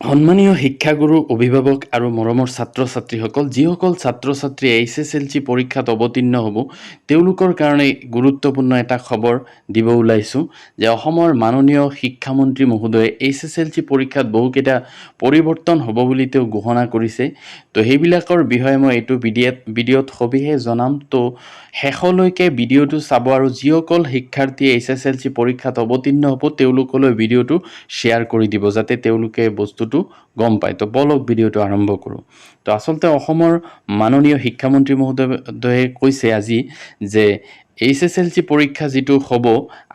সন্মানীয় শিক্ষাগুৰু অভিভাৱক আৰু মৰমৰ ছাত্ৰ ছাত্ৰীসকল যিসকল ছাত্ৰ ছাত্ৰী HSLC পৰীক্ষাত অৱতীৰ্ণ হ'ব তেওঁলোকৰ কাৰণে গুৰুত্বপূৰ্ণ এটা খবৰ দিব ওলাইছোঁ যে অসমৰ মাননীয় শিক্ষামন্ত্ৰী মহোদয়ে HSLC পৰীক্ষাত বহুকেইটা পৰিৱৰ্তন হ'ব বুলি তেওঁ ঘোষণা কৰিছে তো সেইবিলাকৰ বিষয়ে মই এইটো ভিডিঅ'ত সবিশেষ জনাম তো শেষলৈকে ভিডিঅ'টো চাব আৰু যিসকল শিক্ষাৰ্থীয়ে HSLC পৰীক্ষাত অৱতীৰ্ণ হ'ব তেওঁলোকলৈ ভিডিঅ'টো শ্বেয়াৰ কৰি দিব যাতে তেওঁলোকে বস্তুটো গম পায় তো বলক ভিডিঅ'টো আৰম্ভ কৰোঁ তো আচলতে অসমৰ মাননীয় শিক্ষামন্ত্ৰী মহোদয়ে কৈছে আজি যে HSLC পৰীক্ষা যিটো হ'ব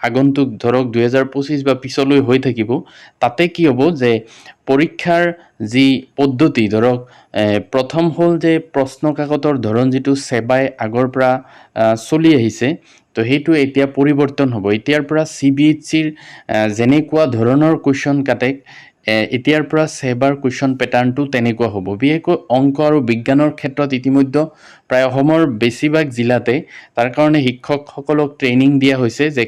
আগন্তুক ধৰক 2025 বা পিছলৈ হৈ থাকিব তাতে কি হ'ব যে পৰীক্ষাৰ যি পদ্ধতি ধৰক প্ৰথম হ'ল যে প্ৰশ্ন কাকতৰ ধৰণ যিটো সেবাই আগৰ পৰা চলি আহিছে তো সেইটো এতিয়া পৰিৱৰ্তন হ'ব এতিয়াৰ পৰা CBSEৰ যেনেকুৱা ধৰণৰ কুৱেশ্যন কাটে এতিয়াৰ পৰা সেবাৰ কুৱেশ্যন পেটাৰ্নটো তেনেকুৱা হ'ব বিশেষকৈ অংক আৰু বিজ্ঞানৰ ক্ষেত্ৰত ইতিমধ্যে প্ৰায় অসমৰ বেছিভাগ জিলাতে তাৰ কাৰণে শিক্ষকসকলক ট্ৰেইনিং দিয়া হৈছে যে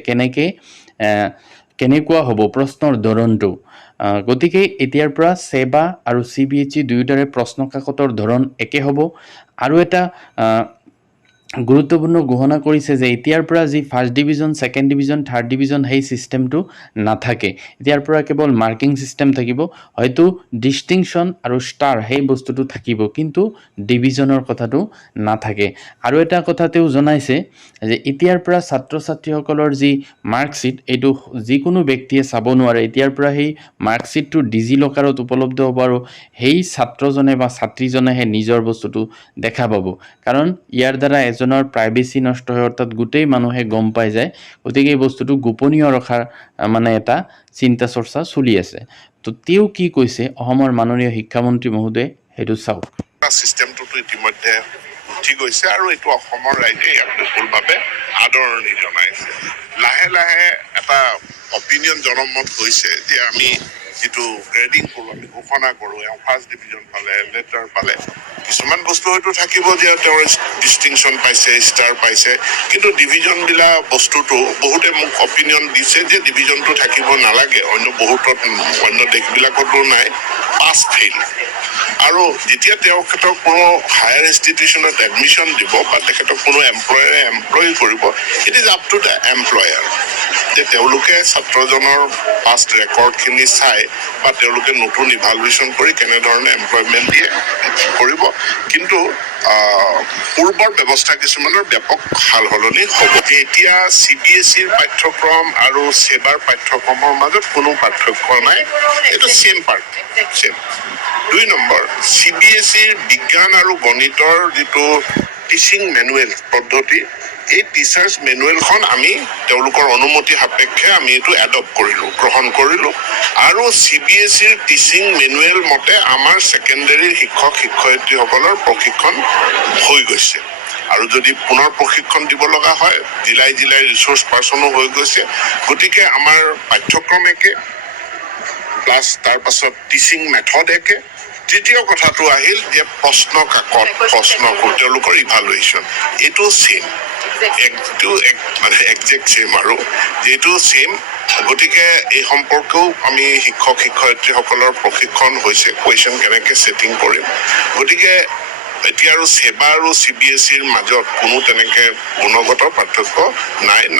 কেনেকুৱা হ'ব প্ৰশ্নৰ ধৰণটো গতিকে এতিয়াৰ পৰা সেবা আৰু CBSE দুয়োটাৰে প্ৰশ্ন কাকতৰ ধৰণ একে হ'ব আৰু এটা গুৰুত্বপূৰ্ণ ঘোষণা কৰিছে যে এতিয়াৰ পৰা যি first division second division third division সেই সিস্টেমটো নাথাকে এতিয়াৰ পৰা কেৱল মাৰ্কিং সিস্টেম থাকিব হয়তো ডিস্টিংশন আৰু ষ্টাৰ সেই বস্তুটো থাকিব কিন্তু ডিভিজনৰ কথাটো নাথাকে আৰু এটা কথা তেওঁ জনাইছে যে এতিয়াৰ পৰা ছাত্ৰ ছাত্ৰীসকলৰ যি মাৰ্কশিট এইটো যিকোনো ব্যক্তিয়ে চাব নোৱাৰে এতিয়াৰ পৰা সেই মাৰ্কশিটটো ডিজি লকাৰত উপলব্ধ হ'ব আৰু সেই ছাত্ৰজনে বা ছাত্ৰীজনেহে নিজৰ বস্তুটো দেখা পাব কাৰণ ইয়াৰ দ্বাৰা এজনৰ প্ৰাইভেচি নষ্ট হয় অৰ্থাৎ গোটেই মানুহে গম পাই যায় গতিকে এই বস্তুটো গোপনীয় ৰখাৰ মানে এটা চিন্তা চৰ্চা চলি আছে তো তেওঁ কি কৈছে অসমৰ মাননীয় শিক্ষামন্ত্ৰী মহোদয়ে সেইটো চাওক সিস্টেমটোতো ইতিমধ্যে উঠি গৈছে আৰু এইটো অসমৰ ৰাইজে ইয়াক বিপুলভাৱে আদৰণি জনাইছে লাহে লাহে এটা অপিনিয়ন জনমত হৈছে যে আমি যিটো গ্ৰেডিং কৰোঁ আমি ঘোষণা কৰোঁ ফাৰ্ষ্ট ডিভিজন পালে লেটাৰ পালে কিছুমান বস্তু হয়তো থাকিব যে তেওঁৰ ডিষ্টিংশ্যন পাইছে ষ্টাৰ পাইছে কিন্তু ডিভিজনবিলাক বস্তুটো বহুতে মোক অপিনিয়ন দিছে যে ডিভিজনটো থাকিব নালাগে অন্য দেশবিলাকতো নাই পাছ ফেইল আৰু যেতিয়া তেখেতক কোনো হায়াৰ ইনষ্টিটিউশ্যনত এডমিশ্যন দিব বা তেখেতক কোনো এমপ্লয়াৰে এমপ্লয় কৰিব it is up to the employer যে তেওঁলোকে ছাত্ৰজনৰ পাষ্ট ৰেকৰ্ডখিনি চাই বা তেওঁলোকে নতুন ইভালুৱেশ্যন কৰি কেনেধৰণে এমপ্লয়মেণ্ট দিয়ে কৰিব কিন্তু পূৰ্বৰ ব্যৱস্থা কিছুমানৰ ব্যাপক সাল সলনি হ'ব এতিয়া CBSEৰ পাঠ্যক্ৰম আৰু সেবাৰ পাঠ্যক্ৰমৰ মাজত কোনো পাৰ্থক্য নাই এইটো ছেম ছেম 2 নম্বৰ CBSEৰ বিজ্ঞান আৰু গণিতৰ যিটো টিচিং মেনুৱেল পদ্ধতি এই টিচাৰ্ছ মেনুৱেলখন আমি তেওঁলোকৰ অনুমতি সাপেক্ষে আমি এইটো এডপ্ট কৰিলোঁ গ্ৰহণ কৰিলোঁ আৰু CBSEৰ টিচিং মেনুৱেল মতে আমাৰ ছেকেণ্ডেৰীৰ শিক্ষক শিক্ষয়িত্ৰীসকলৰ প্ৰশিক্ষণ হৈ গৈছে আৰু যদি পুনৰ প্ৰশিক্ষণ দিব লগা হয় জিলাই ৰিচোৰ্চ পাৰ্চনো হৈ গৈছে গতিকে আমাৰ পাঠ্যক্ৰম একে প্লাছ তাৰ পাছত টিচিং মেথড একে তৃতীয় কথাটো আহিল যে প্ৰশ্ন তেওঁলোকৰ ইভালুৱেশ্যন এইটো ছেম মানে একজেক্ট ছেম আৰু যিটো ছেম গতিকে এই সম্পৰ্কেও আমি শিক্ষক শিক্ষয়িত্ৰীসকলৰ প্ৰশিক্ষণ হৈছে কুৱেশ্যন কেনেকৈ ছেটিং কৰিম গতিকে এতিয়া আৰু সেবা আৰু CBSEৰ মাজত কোনো তেনেকৈ গুণগত পাৰ্থক্য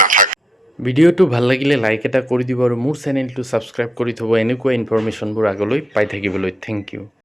নাথাকে ভিডিঅ'টো ভাল লাগিলে লাইক এটা কৰি দিব আৰু মোৰ চেনেলটো ছাবস্ক্ৰাইব কৰি থ'ব এনেকুৱা ইনফৰমেশ্যনবোৰ আগলৈ পাই থাকিবলৈ থেংক ইউ